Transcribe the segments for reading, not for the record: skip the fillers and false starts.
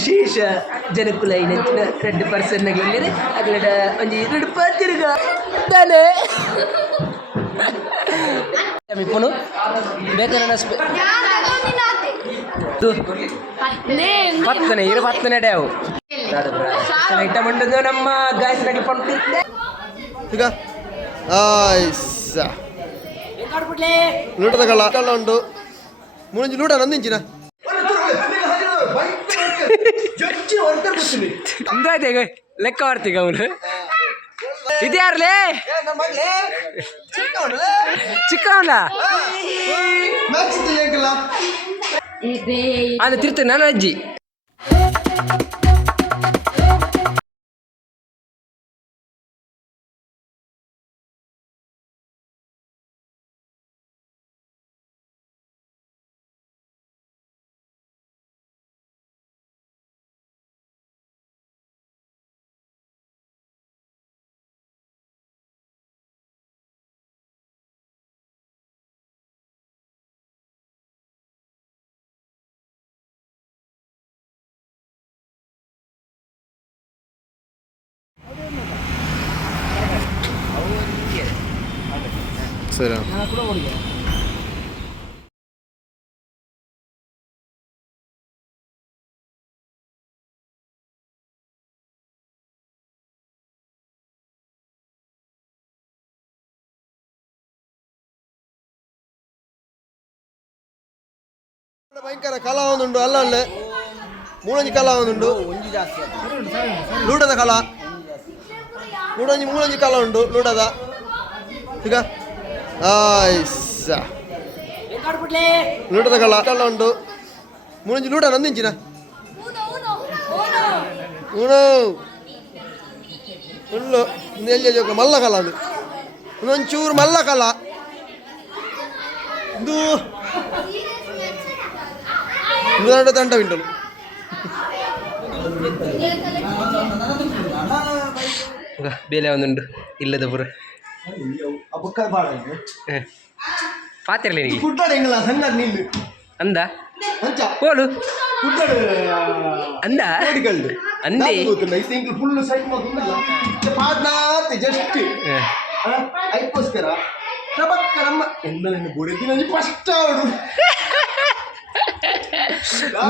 ವಿಶೇಷ ಜನಕುಲ ನೆಚ್ಚಿನ 2% ಗೆಲ್ಲರೆ ಅಗಲಡ ಒಂದು 2 ಪಾತಿರ್ಗ ತಾನೆ ಮಿಪ್ಪನು ಬೇಕಾದ್ರೆ ಪತ್ತನೆ ಇರು 10 ಡೇವು ಐಟಮ್ ಉಂಟು ನಮ್ಮ ಗಾಯಸ್ನಾಗಿ ಪಂಪಿದ್ದೆ ಈಗ ಲೂಟದ ಕಳ್ಳ ಉಂಟು ಮುಳಿಂಜಿ ಲೂಟ ನಂದಿಂಚಿನ ಅಂದಾಯ್ತು ಈಗ ಲೆಕ್ಕ ಮಾಡ್ತೀಗ ಅವನು ಇದ್ಯಾರ್ಲೇ ಚಿಕ್ಕವನ ಅದು ತಿರ್ತ ನಾನು ಅಜ್ಜಿ ಸರಿ ಭಯಂಕರ ಕಲ ಒಂದುಂಡು ಅಲ್ಲಲ್ಲೇ ಮೂಳಂಜಿ ಕಲ ಒಂದುಂಡು ಲೂಟದ ಕಲ ಮೂಳಂಜಿ ಕಲ ಉಂಟು ಲೂಟದ ಈಗ ಲೂಟದ ಕಳ್ಳ ಉಂಟು ಮೂಳಂಜಿ ಲೂಟ ನಂದಿಂಚಿನ ಫುಲ್ಲು ಎಲ್ಲಿ ಜೋಕ ಮಲ್ಲ ಕಲ ಅದು ಇನ್ನೊಂಚೂರು ಮಲ್ಲ ಕಲ ಇದು ಎರಡು ತಂಡ ಉಂಟು ಬೇಲೆ ಒಂದುಂಟು ಇಲ್ಲದ ಪುರ ಪಾತ್ರೆ ಅಂದ ಓಲು ಅಂದ ಅಂದೆ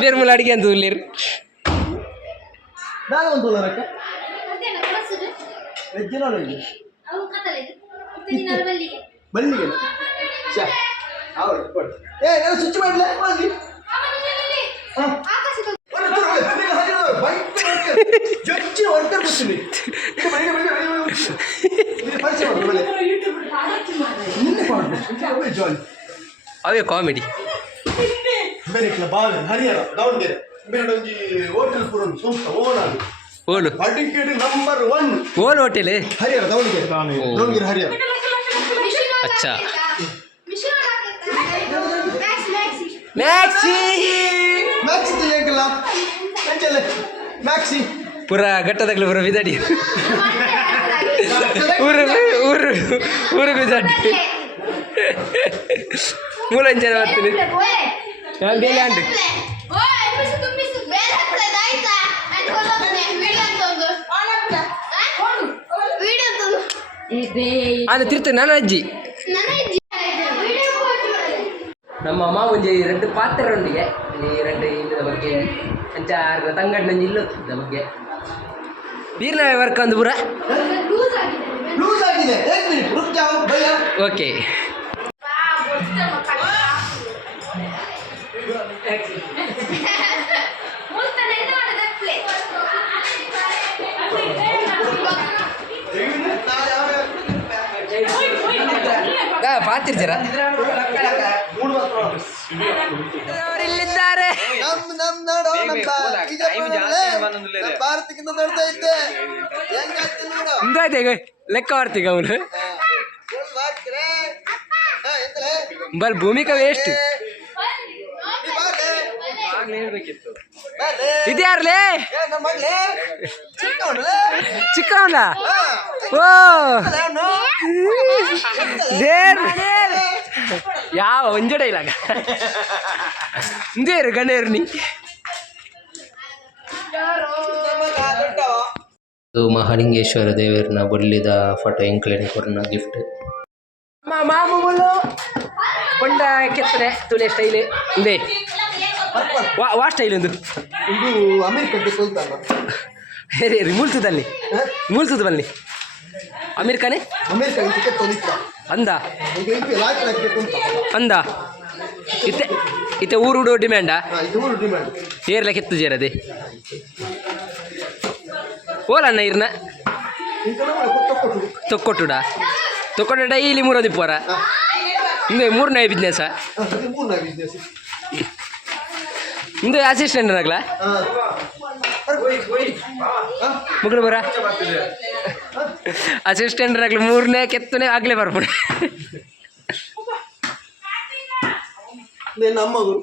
ಬೇರೆ ಅಡಿಗೆ ಅಂತ ಉಳ್ಳೇರು ಸ್ವಿಚ್ ಮಾಡಲ ಅವೇ ಕಾಮಿಡಿ ಹರಿಹರ ದಾವಣಗೆರೆ ಹೋಟೆಲ್ ಪೂರ ಓಲು ನಂಬರ್ 1 ಓಲ್ ಹೋಟೆಲ್ ಹರಿಹರ ದಾವಣಗೆರೆ ಹರಿಹರ अच्छा मैक्सी पूरा गट्टा तक पूरा बिदाड़ी ಊರು ಬಿದಾಡಿ ಮೂಲಂಜನ ಬರ್ತೀನಿ ಬೇಲೆ ಅಂಡು ಅದು ತಿರ್ತ ನಾನು ಅಜ್ಜಿ ನಮ್ಮ ಅಮ್ಮ ಮುಂಜೆ 2 ಪಾತ್ರೆ ಉಂಡಿಗೆ ಈ 2 ಇಲ್ಲದ ಬಗ್ಗೆ ಅಂಚ ತಂಗಡ್ನ ಇಲ್ಲದ ಬಗ್ಗೆ ಬೀರ್ನ ವರ್ಕ್ ಅಂದು ಪೂರ ಓಕೆ ಪಾತಿರ್ತೀರ ಇಲ್ಲಿದ್ದಾರೆ ಹಿಂಗಾಯ್ತು ಲೆಕ್ಕ ಮಾಡ್ತೀಗ ಅವನು ಬಲ್ ಭೂಮಿಕಾ ವೇಸ್ಟ್ ಹೇಳ್ಬೇಕಿತ್ತು ಇದ್ಯಾರ್ಲೇ ಚಿಕ್ಕವನ ಓ ಯಾವ ಒಂಜಡ ಇಲ್ಲ ಗಣೇರ್ನಿ ಇದು ಮಹಾಲಿಂಗೇಶ್ವರ ದೇವರನ್ನ ಬೊಲ್ಲಿದ ಫೋಟೋ ಎಂಕ್ಲೆನೆ ಕೊರ್ನ ಗಿಫ್ಟ್ ಮಾಮೂಲು ಕೊಂಡ ಕೆತ್ತನೆ ತುಲೆ ಸ್ಟೈಲ್ ಇಂದೇ ವಾ ಸ್ಟೈಲ್ ಒಂದು ಇದು ಅಮೆರಿಕಕ್ಕೆ ಕೊಲ್ತಲ್ಲ ಹೇರಿ ಮೂಲ್ತದಲ್ಲಿ ಮೂಲ್ತದ ಬನ್ನಿ ಅಮೆರಿಕನೇ ಅಮೆರಿಕಕ್ಕೆ ಟಿಕೆಟ್ ತೊಲಿತ ಅಂದ ಈಗ ಇಂಪಿ ಲಾಕ್ ಟಿಕೆಟ್ ಉಂಟ ಅಂದ ಇತ್ತೆ ಇತ್ತೆ ಊರುಡು ಡಿಮ್ಯಾಂಡಾ ಇದು ಊರು ಡಿಮ್ಯಾಂಡ್ ಏರ್ಲ ಕೆತ್ತು ಜೇರದೆ ಓಲಣ್ಣ ಇರ್ನ ಇಂಕ ನಾವು ಕೊಟ್ಟು ತೊಕ್ಕೊಟ್ಟು ಡೈಲಿ ಮೂರೊಂದು ಪೋರ ಇಂದು ಮೂರನೇ ಬಿಸ್ನೆಸ್ ಇದು ಮೂರನೇ ಬಿಸ್ನೆಸ್ ಇಂದು ಅಸಿಸ್ಟೆಂಟ್ ನಗ್ಲ ಮುಗ್ಳು ಬರ ಅಸಿಸ್ಟೆಂಟ್ ನಗ್ಲು ಮೂರನೇ ಕೆತ್ತನೆ ಆಗ್ಲೇ ಬರ್ಬೋದು ನಮ್ಮದು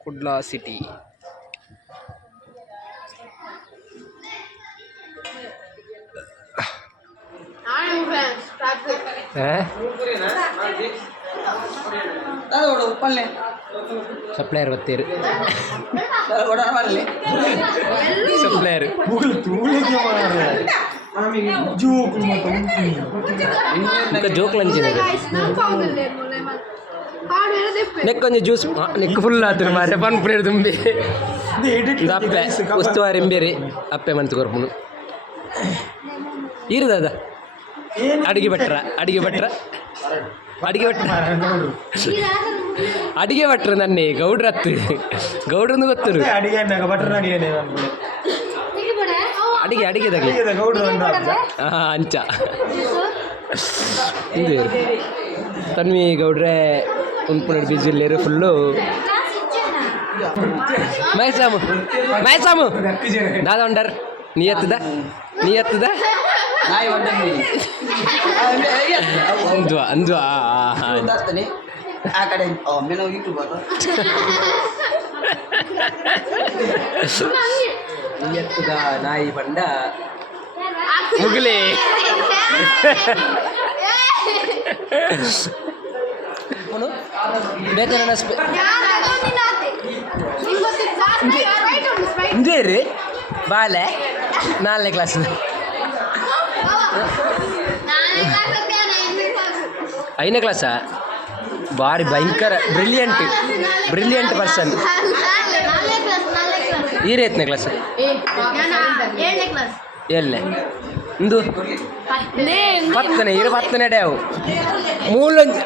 ಕುಡ್ಲಾ ಸಿಟಿ ಸಪ್ಲೈಯರ್ ಬತ್ತೀರು ಸಪ್ಲೈಯರ್ ಜೋಕ್ ಲಂಚಿನ ನೆಕ್ಕೊಂದು ಜ್ಯೂಸ್ ನೆಕ್ ಫುಲ್ ಆತು ಮಾರೆ ಪನ್ ಪ್ರೇರ್ ತುಂಬಿ ಅಪ್ಪೆ ಉಸ್ತುವಾರಿ ಎಂಬೇರಿ ಅಪ್ಪೆ ಮಂತು ಕೊರ್ಪುನು ಇರುದ ಅಡಿಗೆ ಭಟ್ರ ಅಡಿಗೆ ಭಟ್ರು ನನ್ನೇ ಗೌಡ್ರ ಹತ್ತು ಗೌಡ್ರನ್ನು ಗೊತ್ತರು ಅಡಿಗೆ ಅಂಚ ಇದು ತನ್ವಿ ಗೌಡ್ರೆ ಉಂಪುನ ಬೀಜಿಲ್ಲೇರು ಫುಲ್ಲು ಮೈಸಾಮು ದಾದ ಉಂಡರ್ ನೀ ಎತ್ತದ ಅಂದ್ವಾ ಆ ಕಡೆ ಒಮ್ಮೆ ನಾವು ಯೂಟ್ಯೂಬ್ ಎತ್ತದ ನಾಯಿ ಬಂಡ ಮುಗಿಲೇ ಬೇಕಾದ್ರೆ ಇಂದೇರಿ ಬಾಲೆ 4ನೇ ಕ್ಲಾಸ್ 5ನೇ ಕ್ಲಾಸಾ ಭಾರಿ ಭಯಂಕರ ಬ್ರಿಲಿಯಂಟ್ ಪರ್ಸನ್ ಈ 8ನೇ ಕ್ಲಾಸ್ 7ನೇ ಇಂದು 10ನೇ ಡೇವು ಮೂಲೊಂದು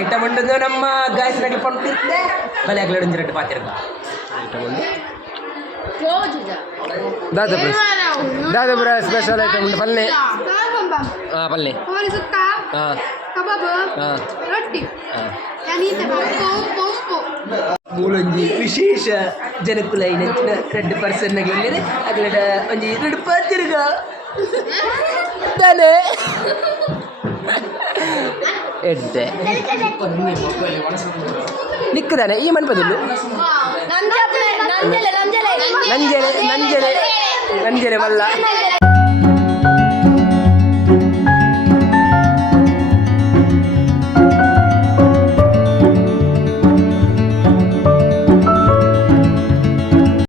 ಐಟಮ್ ಉಂಟು ನಮ್ಮ ಗಾಯಸ್ನಾಗ್ಲಿ ಪಂಪಿದ್ದೆ ಬಲೆ ಆಗ್ಲಿ ಒಂದು 2 ಪಾತ್ರೆ ಐಟಮ್ ಉಂಟು ದಾದಾಪುರ ಸ್ಪೆಷಲ್ ಐಟಮ್ ಉಂಟು ಪಲ್ಲೆ ಪಲ್ಲೆ ಮೂಲೊಂಜಿ ವಿಶೇಷ ಜನಕ್ಕುಲೈನ 2 ಪರ್ಸನ್ನಾಗಿ ಅದ್ರ ಒಂಜಿ 2 ಪಾತ್ರೆಗ ತಾನೆ ಎಡ್ಡೆ ನಿಕ್ಕದಾನೆ ಈ ಮನ್ಪದಿಲ್ಲು ನಂಜಲೆ ಮಲ್ಲ